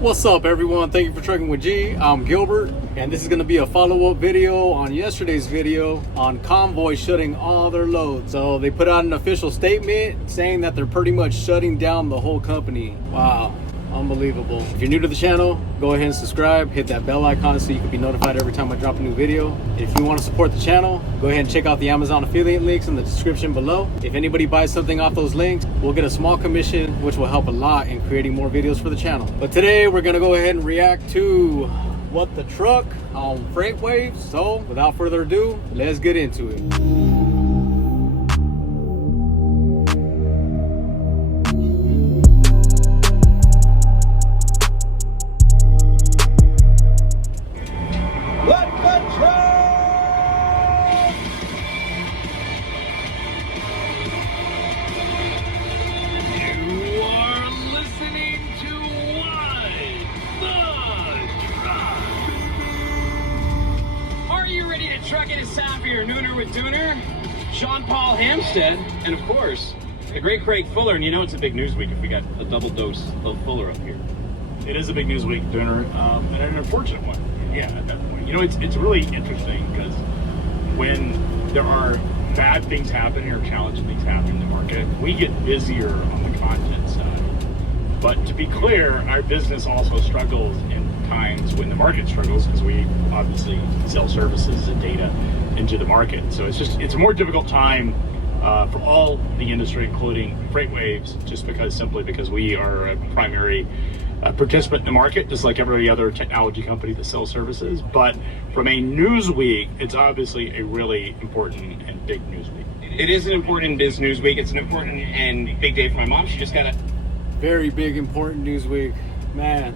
What's up, everyone? Thank you for trucking with G. I'm Gilbert, and this is going to be a follow-up video on yesterday's video on Convoy shutting all their loads. So they put out an official statement saying that they're pretty much shutting down the whole company. Wow, unbelievable. If you're new to the channel, go ahead and subscribe, hit that bell icon so you can be notified every time I drop a new video. If you want to support the channel, go ahead and check out the Amazon affiliate links in the description below. If anybody buys something off those links, we'll get a small commission, which will help a lot in creating more videos for the channel. But today we're gonna go ahead and react to What the Truck on Freightwaves. So without further ado, let's get into it. Trucking is time for your Nooner with Dooner, Sean Paul Hampstead, and of course, the great Craig Fuller. And you know it's a big news week if we got a double dose of Fuller up here. It is a big news week, Dooner, and an unfortunate one. Yeah, at that point. You know, it's really interesting because when there are bad things happening or challenging things happening in the market, we get busier on the content side. But to be clear, our business also struggles in times when the market struggles because we obviously sell services and data into the market. So it's a more difficult time for all the industry, including Freightwaves, simply because we are a primary participant in the market, just like every other technology company that sells services. But from a news week, it's obviously a really important and big news week. It is an important biz news week. It's an important and big day for my mom. She just got a very big, important news week. Man,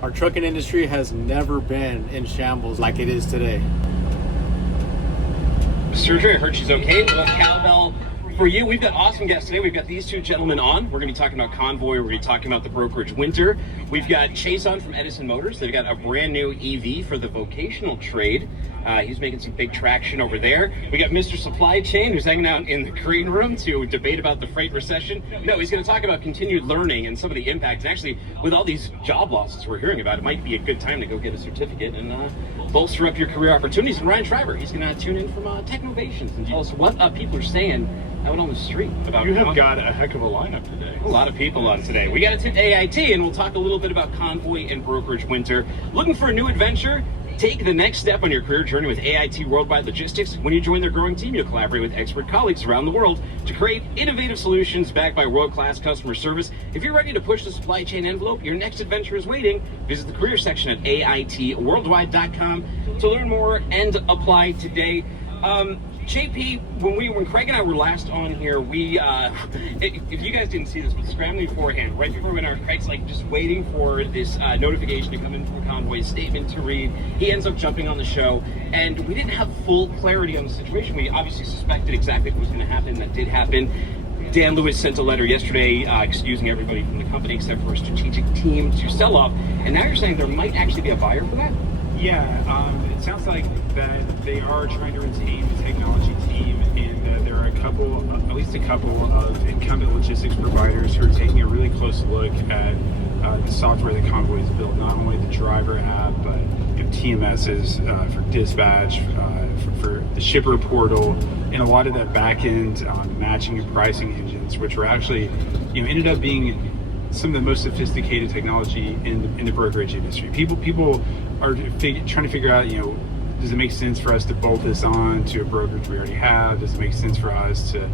our trucking industry has never been in shambles like it is today. Surgery, I heard she's okay. A little cowbell for you. We've got awesome guests today. We've got these two gentlemen on. We're going to be talking about Convoy. We're going to be talking about the brokerage winter. We've got Chase on from Edison Motors. They've got a brand new EV for the vocational trade. He's making some big traction over there. We got Mr. Supply Chain, who's hanging out in the green room to debate about the freight recession. No, he's going to talk about continued learning and some of the impacts. And actually, with all these job losses we're hearing about, it might be a good time to go get a certificate and bolster up your career opportunities. And Ryan Schreiber, he's going to tune in from Technovations and tell us what people are saying out on the street about. You have got a heck of a lineup today. A lot of people on today. We got to AIT, and we'll talk a little bit about Convoy and brokerage winter. Looking for a new adventure? Take the next step on your career journey with AIT Worldwide Logistics. When you join their growing team, you'll collaborate with expert colleagues around the world to create innovative solutions backed by world-class customer service. If you're ready to push the supply chain envelope, your next adventure is waiting. Visit the career section at AITworldwide.com to learn more and apply today. JP, when Craig and I were last on here, if you guys didn't see this, but scrambling beforehand, right before we went on, Craig's like just waiting for this notification to come in from Convoy's statement to read. He ends up jumping on the show, and we didn't have full clarity on the situation. We obviously suspected exactly what was going to happen. That did happen. Dan Lewis sent a letter yesterday excusing everybody from the company except for a strategic team to sell off, and now you're saying there might actually be a buyer for that? Yeah, it sounds like that they are trying to retain the technology team, and there are at least a couple of incumbent logistics providers who are taking a really close look at the software that Convoy has built, not only the driver app, but TMSs for dispatch, for the shipper portal, and a lot of that back-end matching and pricing engines, which were actually, ended up being some of the most sophisticated technology in the brokerage industry. People are trying to figure out, does it make sense for us to bolt this on to a brokerage we already have? Does it make sense for us to,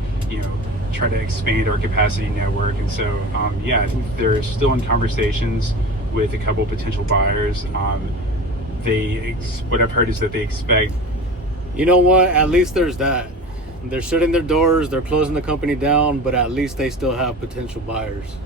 try to expand our capacity network? And so, I think they're still in conversations with a couple potential buyers. What I've heard is that they expect. You know what? At least there's that. They're shutting their doors, they're closing the company down, but at least they still have potential buyers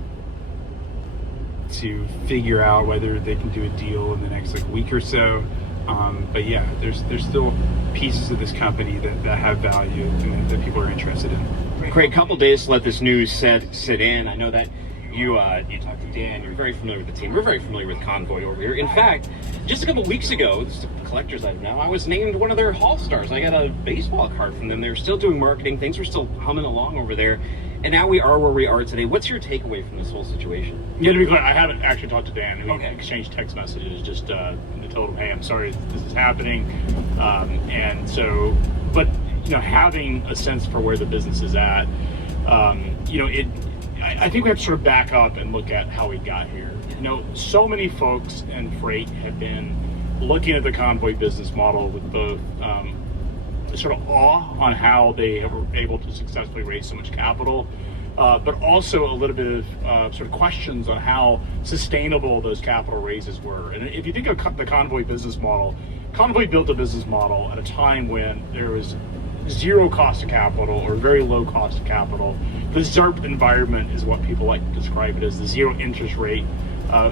to figure out whether they can do a deal in the next week or so. But yeah, there's still pieces of this company that have value and that people are interested in. Craig, a couple days to let this news sit in. I know that you talked to Dan. You're very familiar with the team. We're very familiar with Convoy over here. In fact, just a couple weeks ago, this is a collector's item now, I was named one of their Hall Stars. I got a baseball card from them. They're still doing marketing. Things were still humming along over there. And now we are where we are today. What's your takeaway from this whole situation? Yeah, to be clear, I haven't actually talked to Dan. We Okay. exchanged text messages just to tell him, hey, I'm sorry this is happening. And so, but, having a sense for where the business is at, I think we have to sort of back up and look at how we got here. So many folks in freight have been looking at the Convoy business model with both sort of awe on how they were able to successfully raise so much capital, but also a little bit of sort of questions on how sustainable those capital raises were. And if you think of the Convoy business model, Convoy built a business model at a time when there was zero cost of capital or very low cost of capital. The ZERP environment is what people like to describe it as, the zero interest rate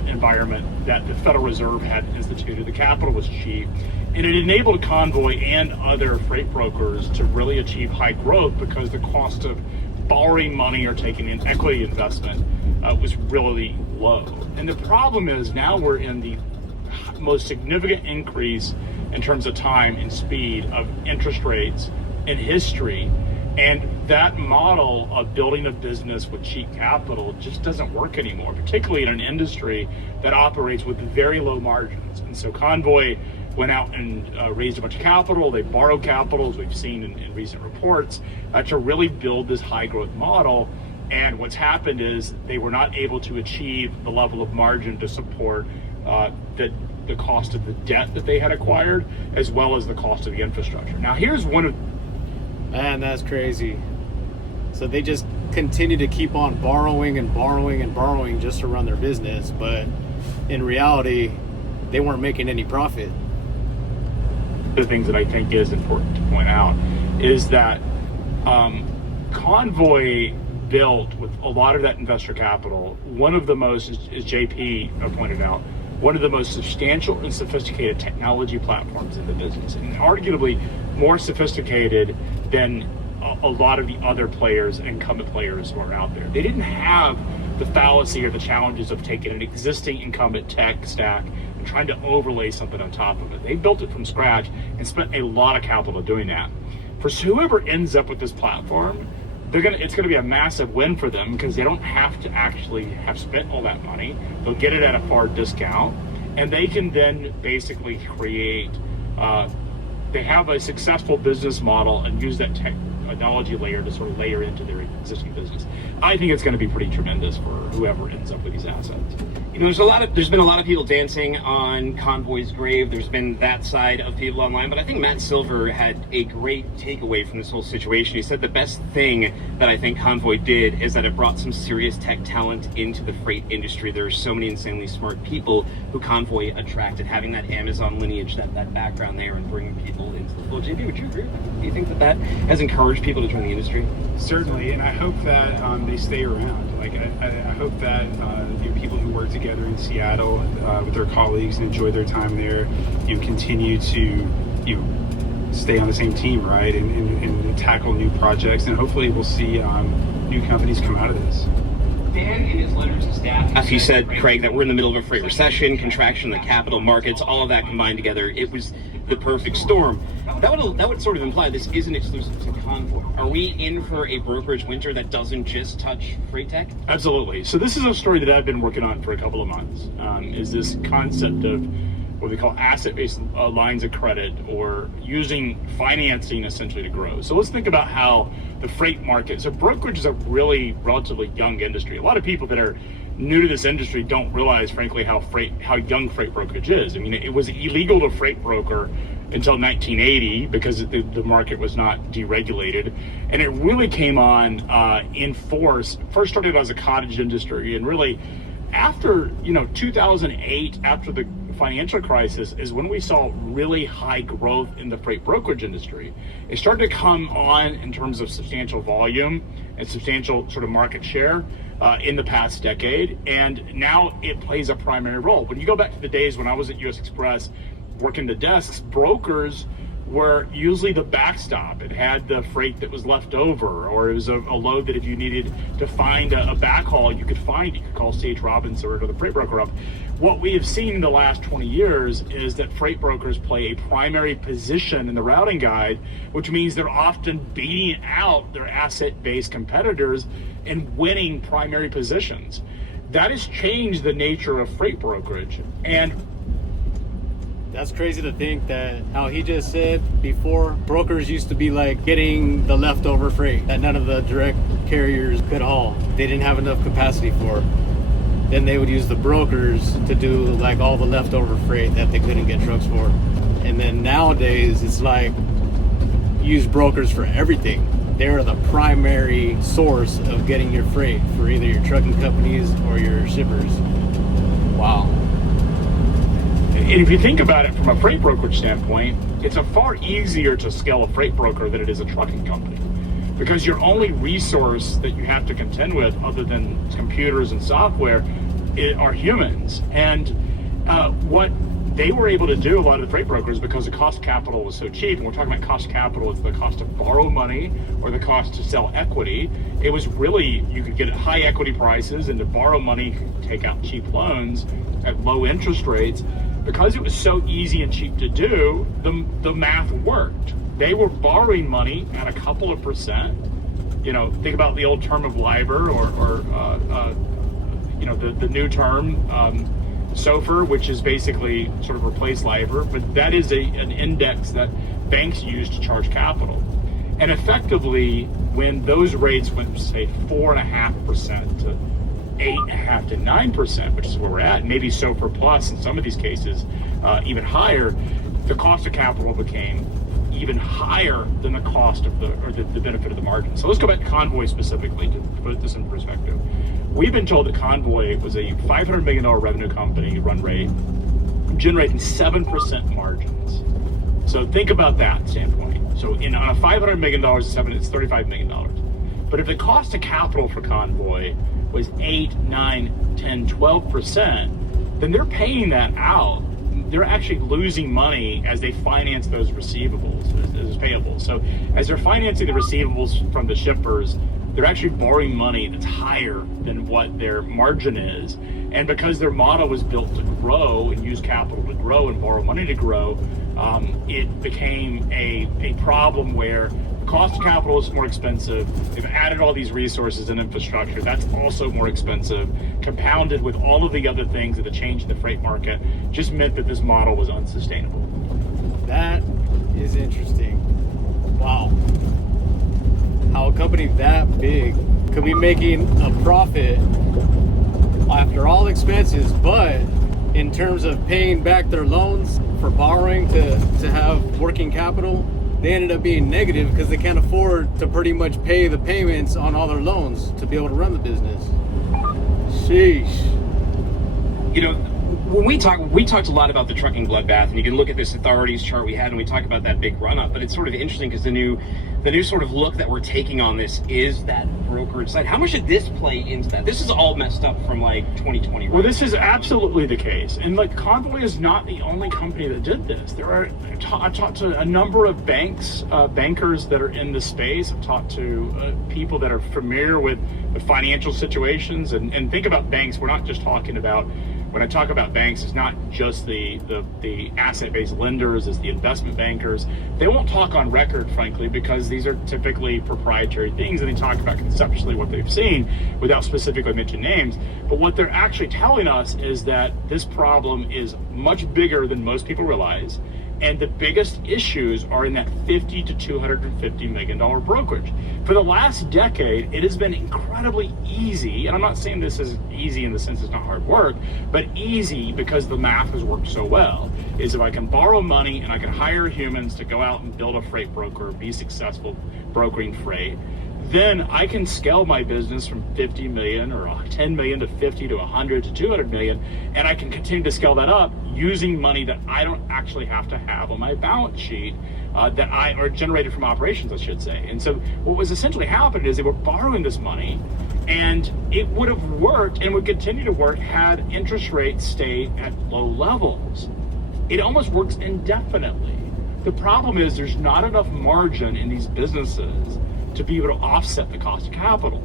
environment that the Federal Reserve had instituted. The capital was cheap, and it enabled Convoy and other freight brokers to really achieve high growth because the cost of borrowing money or taking an equity investment was really low. And the problem is now we're in the most significant increase in terms of time and speed of interest rates in history. And that model of building a business with cheap capital just doesn't work anymore, particularly in an industry that operates with very low margins. And so Convoy went out and raised a bunch of capital. They borrowed capital, as we've seen in recent reports, to really build this high growth model. And what's happened is they were not able to achieve the level of margin to support the cost of the debt that they had acquired, as well as the cost of the infrastructure. Now, here's one of Man, that's crazy. So they just continue to keep on borrowing and borrowing and borrowing just to run their business, but in reality, they weren't making any profit. the things that I think is important to point out is that Convoy built with a lot of that investor capital, one of the most, as JP pointed out, one of the most substantial and sophisticated technology platforms in the business, and arguably more sophisticated than a lot of the other players and incumbent players who are out there. They didn't have the fallacy or the challenges of taking an existing incumbent tech stack and trying to overlay something on top of it. They built it from scratch and spent a lot of capital doing that. For whoever ends up with this platform, it's gonna be a massive win for them because they don't have to actually have spent all that money. They'll get it at a far discount, and they can then basically create, they have a successful business model and use that technology layer to sort of layer into their existing business. I think it's going to be pretty tremendous for whoever ends up with these assets. You know, there's been a lot of people dancing on Convoy's grave. There's been that side of people online, but I think Matt Silver had a great takeaway from this whole situation. He said the best thing that I think Convoy did is that it brought some serious tech talent into the freight industry. There are so many insanely smart people who Convoy attracted, having that Amazon lineage, that background there, and bringing people into the flow. JP, would you agree? Do you think that has encouraged people to join the industry? Certainly, and I hope that they stay around. Like I hope that people who work together in Seattle with their colleagues and enjoy their time there, continue to stay on the same team, right, and tackle new projects, and hopefully we'll see new companies come out of this. Dan, in his letter to staff, he said, Craig, that we're in the middle of a freight recession, contraction in the capital markets, all of that combined together. It was the perfect storm. That would sort of imply this isn't exclusive to Convoy. Are we in for a brokerage winter that doesn't just touch freight tech? Absolutely. So this is a story that I've been working on for a couple of months. Is this concept of what we call asset-based lines of credit, or using financing essentially to grow. So let's think about how the freight market, so brokerage is a really relatively young industry. A lot of people that are new to this industry don't realize, frankly, how young freight brokerage is. I mean, it was illegal to freight broker until 1980 because the market was not deregulated, and it really came on in force. First started as a cottage industry, and really after 2008, after the financial crisis, is when we saw really high growth in the freight brokerage industry. It started to come on in terms of substantial volume and substantial sort of market share in the past decade, and now it plays a primary role. When you go back to the days when I was at US Express working the desks, brokers were usually the backstop. It had the freight that was left over, or it was a load that if you needed to find a backhaul, you could find it. You could call C.H. Robinson or the freight broker up. What we have seen in the last 20 years is that freight brokers play a primary position in the routing guide, which means they're often beating out their asset-based competitors and winning primary positions. That has changed the nature of freight brokerage. And that's crazy to think that how he just said before, brokers used to be like getting the leftover freight that none of the direct carriers could haul. They didn't have enough capacity for. Then they would use the brokers to do like all the leftover freight that they couldn't get trucks for. And then nowadays it's like use brokers for everything. They're the primary source of getting your freight for either your trucking companies or your shippers. Wow. And if you think about it from a freight brokerage standpoint, it's a far easier to scale a freight broker than it is a trucking company, because your only resource that you have to contend with, other than computers and software, are humans. And what they were able to do, a lot of the freight brokers, because the cost of capital was so cheap, and we're talking about cost of capital, it's the cost to borrow money or the cost to sell equity. It was really, you could get high equity prices, and to borrow money, you could take out cheap loans at low interest rates. Because it was so easy and cheap to do, the math worked. They were borrowing money at a couple of percent. You know, think about the old term of LIBOR or the new term, SOFR, which is basically sort of replaced LIBOR, but that is an index that banks use to charge capital. And effectively, when those rates went from, say, 4.5% to 8.5% to 9%, which is where we're at, maybe SOFR plus in some of these cases, even higher, the cost of capital became even higher than the cost of the benefit of the margin. So let's go back to Convoy specifically to put this in perspective. We've been told that Convoy was a $500 million revenue company run rate, generating 7% margins. So think about that standpoint. So on a $500 million, it's $35 million. But if the cost of capital for Convoy was 8, 9, 10, 12%, then they're paying that out. They're actually losing money as they finance those receivables, as payables. So as they're financing the receivables from the shippers, they're actually borrowing money that's higher than what their margin is. And because their model was built to grow and use capital to grow and borrow money to grow, it became a problem where the cost of capital is more expensive. They've added all these resources and infrastructure. That's also more expensive. Compounded with all of the other things that have changed the freight market, just meant that this model was unsustainable. That is interesting. Wow. How a company that big could be making a profit after all expenses, but in terms of paying back their loans for borrowing to have working capital, they ended up being negative because they can't afford to pretty much pay the payments on all their loans to be able to run the business. Sheesh. You know, when we talked a lot about the trucking bloodbath, and you can look at this authorities chart we had, and we talk about that big run up. But it's sort of interesting because the new sort of look that we're taking on this is that brokerage side. How much did this play into that? This is all messed up from like 2020. Right? Well, this is absolutely the case, and like Convoy is not the only company that did this. I've talked to a number of bankers that are in the space. I've talked to people that are familiar with the financial situations, and think about banks. We're not just talking about. When I talk about banks, it's not just the asset-based lenders, it's the investment bankers. They won't talk on record, frankly, because these are typically proprietary things, and they talk about conceptually what they've seen without specifically mentioning names. But what they're actually telling us is that this problem is much bigger than most people realize, and the biggest issues are in that $50 to $250 million brokerage. For the last decade, it has been incredibly easy, and I'm not saying this is easy in the sense it's not hard work, but easy because the math has worked so well, is if I can borrow money and I can hire humans to go out and build a freight broker, be successful brokering freight, then I can scale my business from 50 million or 10 million to 50 to 100 to 200 million, and I can continue to scale that up using money that I don't actually have to have on my balance sheet or generated from operations, I should say. And so what was essentially happening is they were borrowing this money, and it would have worked and would continue to work had interest rates stayed at low levels. It almost works indefinitely. The problem is there's not enough margin in these businesses to be able to offset the cost of capital.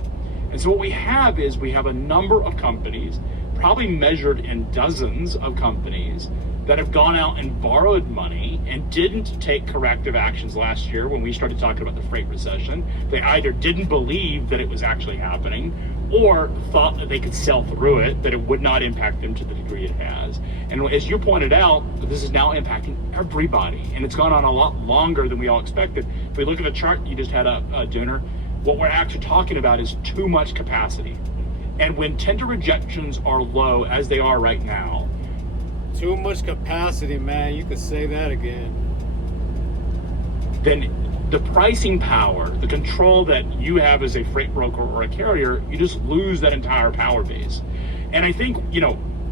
And so what we have is we have a number of companies, probably measured in dozens of companies, that have gone out and borrowed money and didn't take corrective actions last year when we started talking about the freight recession. They either didn't believe that it was actually happening or thought that they could sell through it, that it would not impact them to the degree it has. And as you pointed out, this is now impacting everybody, and it's gone on a lot longer than we all expected. If we look at the chart you just had a dinner, what we're actually talking about is too much capacity. And when tender rejections are low, as they are right now, Too much capacity, man. You could say that again. then the pricing power, the control that you have as a freight broker or a carrier, you just lose that entire power base. And I think,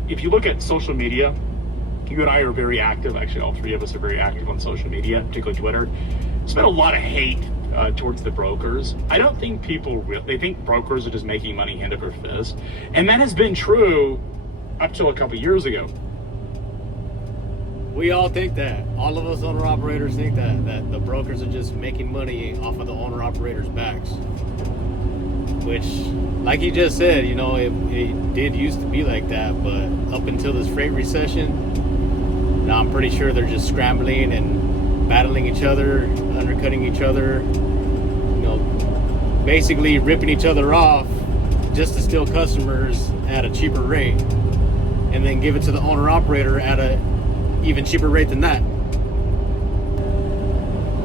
if you look at social media, you and I are very active. Actually, all three of us are very active on social media, particularly Twitter. There's been a lot of hate towards the brokers. I don't think they think brokers are just making money hand over fist. And that has been true up till a couple years ago. We all think that. All of us owner-operators think that the brokers are just making money off of the owner-operators' backs. Which, like you just said, it did used to be like that, but up until this freight recession, now I'm pretty sure they're just scrambling and battling each other, undercutting each other, basically ripping each other off just to steal customers at a cheaper rate, and then give it to the owner-operator at a even cheaper rate than that.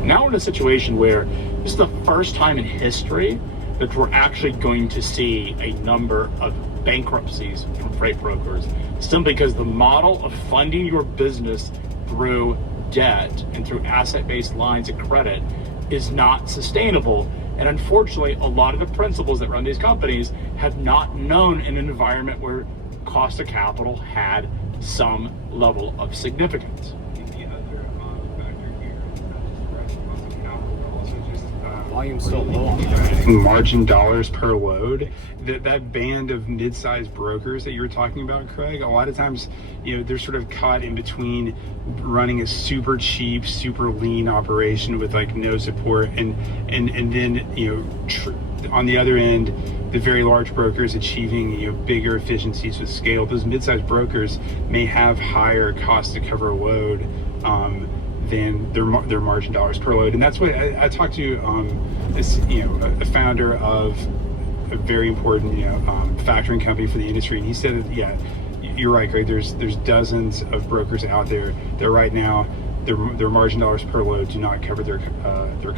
Now we're in a situation where this is the first time in history that we're actually going to see a number of bankruptcies from freight brokers, simply because the model of funding your business through debt and through asset-based lines of credit is not sustainable. And unfortunately, a lot of the principals that run these companies have not known an environment where cost of capital had some level of significance. The other factor here is not just pricing cost of capital, but also just Volume's so low on that. margin dollars per load. That band of mid-sized brokers that you were talking about, Craig, a lot of times, they're sort of caught in between running a super cheap, super lean operation with like no support, and then on the other end, the very large brokers achieving bigger efficiencies with scale. Those mid-sized brokers may have higher cost to cover a load than their margin dollars per load, and that's what I talked to a founder of a very important factoring company for the industry, and he said that, yeah, you're right, Greg. There's dozens of brokers out there that right now their margin dollars per load do not cover their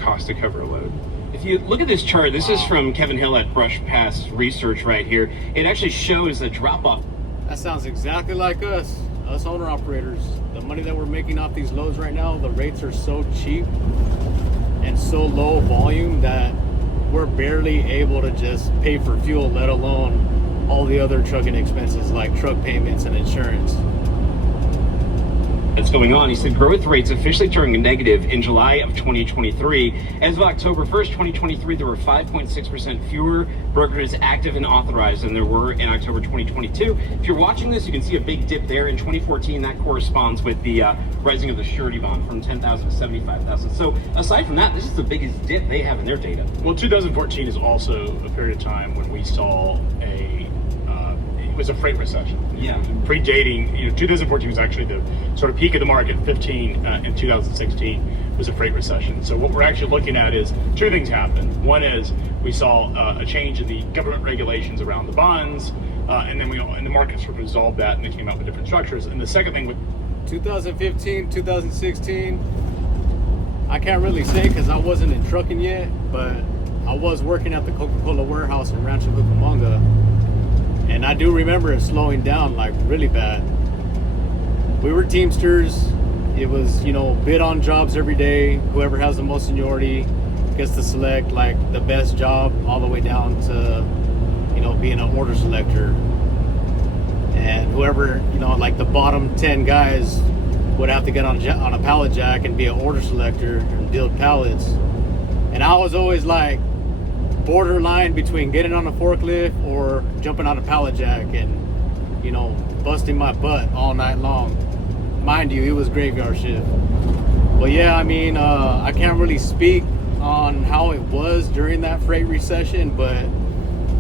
cost to cover a load. If you look at this chart, this is from Kevin Hill at Brush Pass Research right here. It actually shows a drop off. That sounds exactly like us owner operators. The money that we're making off these loads right now, the rates are so cheap and so low volume that we're barely able to just pay for fuel, let alone all the other trucking expenses like truck payments and insurance. That's going on. He said growth rates officially turning negative in July of 2023. As of October 1st, 2023, there were 5.6% fewer brokers active and authorized than there were in October 2022. If you're watching this, you can see a big dip there. In 2014, that corresponds with the rising of the surety bond from 10,000 to 75,000. So aside from that, this is the biggest dip they have in their data. Well, 2014 is also a period of time when we saw it was a freight recession. Yeah. Predating, 2014 was actually the sort of peak of the market. 15 in 2016 was a freight recession. So what we're actually looking at is two things happened. One is we saw a change in the government regulations around the bonds, and then the market sort of resolved that, and they came out with different structures. And the second thing with 2015, 2016, I can't really say because I wasn't in trucking yet, but I was working at the Coca-Cola warehouse in Rancho Cucamonga. And I do remember it slowing down like really bad. We were Teamsters. It was, bid on jobs every day. Whoever has the most seniority gets to select like the best job, all the way down to, being an order selector. And whoever, like the bottom 10 guys would have to get on a pallet jack and be an order selector and build pallets. And I was always like, borderline between getting on a forklift or jumping on a pallet jack and busting my butt all night long. Mind you, it was graveyard shift. But yeah, I mean, I can't really speak on how it was during that freight recession, but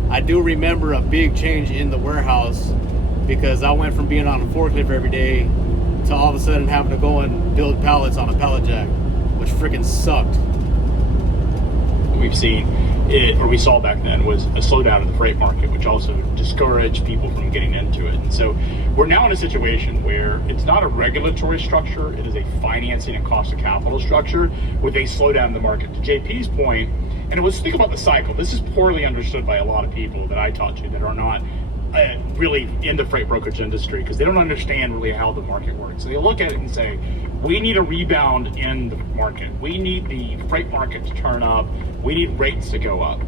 I do remember a big change in the warehouse, because I went from being on a forklift every day to all of a sudden having to go and build pallets on a pallet jack, which freaking sucked. We've seen it, or we saw back then, was a slowdown in the freight market, which also discouraged people from getting into it. And so we're now in a situation where it's not a regulatory structure, it is a financing and cost of capital structure with a slowdown in the market. To JP's point, and let's think about the cycle. This is poorly understood by a lot of people that I talk to that are not really in the freight brokerage industry, because they don't understand really how the market works. So they look at it and say, we need a rebound in the market. We need the freight market to turn up. We need rates to go up.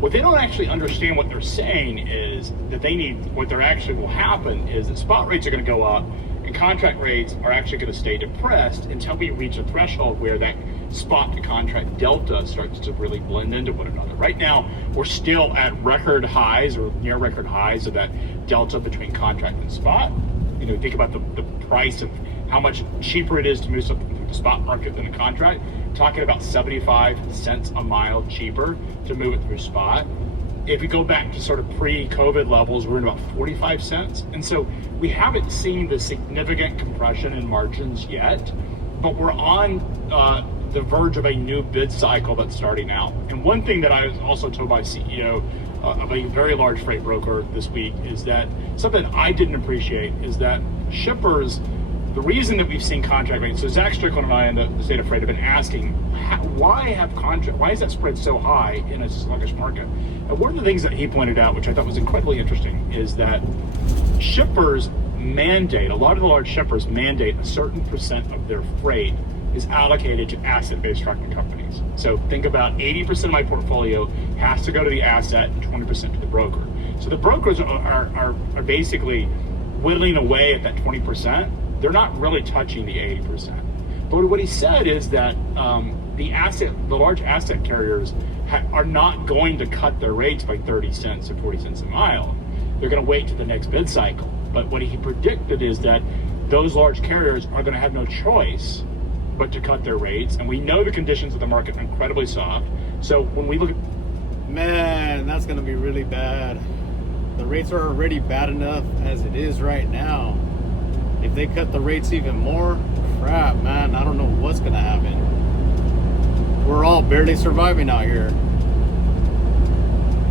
What they don't actually understand, what they're saying is that they need, what they're actually will happen is that spot rates are going to go up and contract rates are actually going to stay depressed until we reach a threshold where that spot to contract delta starts to really blend into one another. Right now, we're still at record highs or near record highs of that delta between contract and spot. You know, think about the price of how much cheaper it is to move something through the spot market than a contract. Talking about 75 cents a mile cheaper to move it through spot. If you go back to sort of pre-COVID levels, we're in about 45 cents. And so we haven't seen the significant compression in margins yet, but we're on the verge of a new bid cycle that's starting out. And one thing that I was also told by CEO of a very large freight broker this week is that something I didn't appreciate is that shippers, the reason that we've seen contract rates, so Zach Strickland and I in the State of Freight have been asking, why is that spread so high in a sluggish market? And one of the things that he pointed out, which I thought was incredibly interesting, is that shippers mandate, a lot of the large shippers mandate a certain percent of their freight is allocated to asset-based trucking companies. So think about 80% of my portfolio has to go to the asset and 20% to the broker. So the brokers are basically whittling away at that 20%. They're not really touching the 80%. But what he said is that the large asset carriers are not going to cut their rates by 30 cents or 40 cents a mile. They're going to wait to the next bid cycle. But what he predicted is that those large carriers are going to have no choice but to cut their rates. And we know the conditions of the market are incredibly soft. So when we look at... Man, that's going to be really bad. The rates are already bad enough as it is right now. If they cut the rates even more, crap, man, I don't know what's going to happen. We're all barely surviving out here.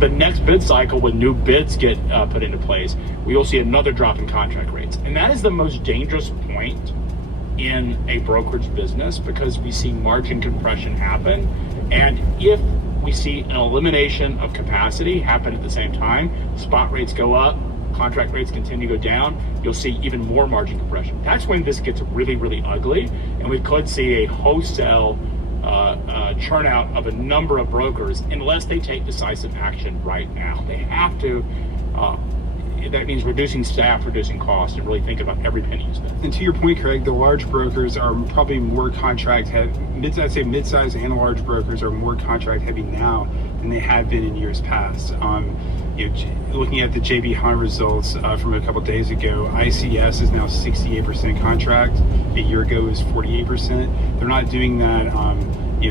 The next bid cycle, when new bids get put into place, we will see another drop in contract rates. And that is the most dangerous point in a brokerage business, because we see margin compression happen. And if we see an elimination of capacity happen at the same time, spot rates go up, contract rates continue to go down, you'll see even more margin compression. That's when this gets really, really ugly, and we could see a wholesale churn out of a number of brokers unless they take decisive action right now. They have to. That means reducing staff, reducing costs, and really think about every penny you spend. And to your point, Craig, the large brokers are probably more contract heavy. I'd say mid-size and large brokers are more contract heavy now than they have been in years past. Looking at the JB Hunt results from a couple days ago, ICS is now 68% contract. A year ago it was 48%. They're not doing that.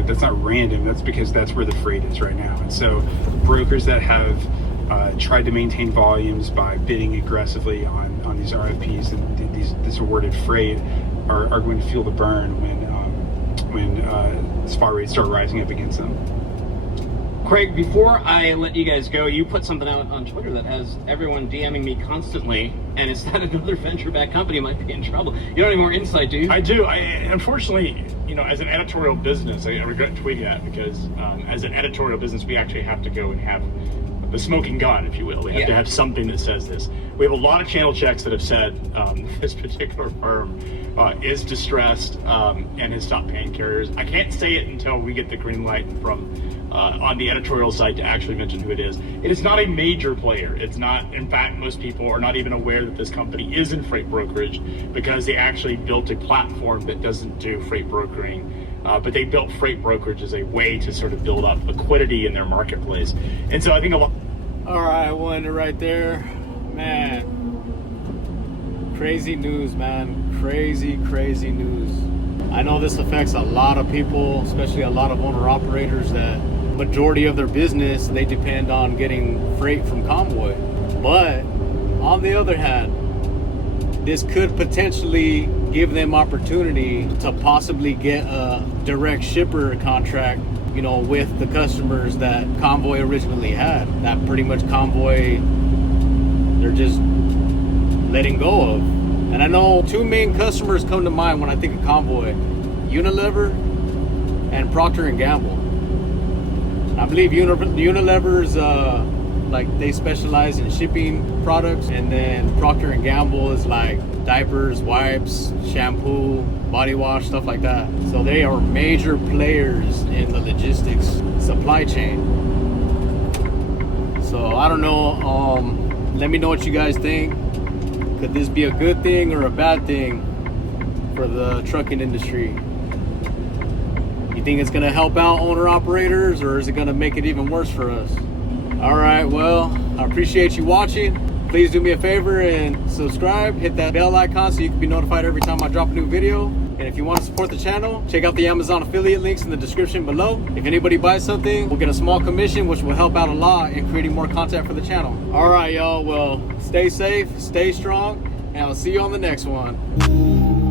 That's not random. That's because that's where the freight is right now. And so brokers that have tried to maintain volumes by bidding aggressively on these RFPs and this awarded freight are going to feel the burn when spot rates start rising up against them. Craig, before I let you guys go, you put something out on Twitter that has everyone DMing me constantly, and it's that another venture-backed company might be in trouble. You don't have any more insight, do you? I do. Unfortunately, as an editorial business, I regret tweeting that, because as an editorial business, we actually have to go and have the smoking gun, if you will. We have to have something that says this. We have a lot of channel checks that have said this particular firm is distressed and has stopped paying carriers. I can't say it until we get the green light from on the editorial side to actually mention who it is. It is not a major player. It's not. In fact, most people are not even aware that this company is in freight brokerage, because they actually built a platform that doesn't do freight brokering. But they built freight brokerage as a way to sort of build up liquidity in their marketplace. And so I think a lot. All right, we'll end it right there. Man, crazy news, man. Crazy news. I know this affects a lot of people, especially a lot of owner operators that majority of their business, they depend on getting freight from Convoy. But on the other hand, this could potentially give them opportunity to possibly get a direct shipper contract, you know, with the customers that Convoy originally had. That pretty much Convoy, they're just letting go of. And I know two main customers come to mind when I think of Convoy: Unilever and Procter & Gamble. I believe Unilever's like they specialize in shipping products, and then Procter & Gamble is like diapers, wipes, shampoo, body wash, stuff like that. So they are major players in the logistics supply chain. So I don't know, let me know what you guys think. Could this be a good thing or a bad thing for the trucking industry? You think it's gonna help out owner operators, or is it gonna make it even worse for us? All right, well, I appreciate you watching. Please do me a favor and subscribe, hit that bell icon so you can be notified every time I drop a new video. And if you want to support the channel, check out the Amazon affiliate links in the description below. If anybody buys something, we'll get a small commission, which will help out a lot in creating more content for the channel. All right, y'all, well, stay safe, stay strong, and I'll see you on the next one.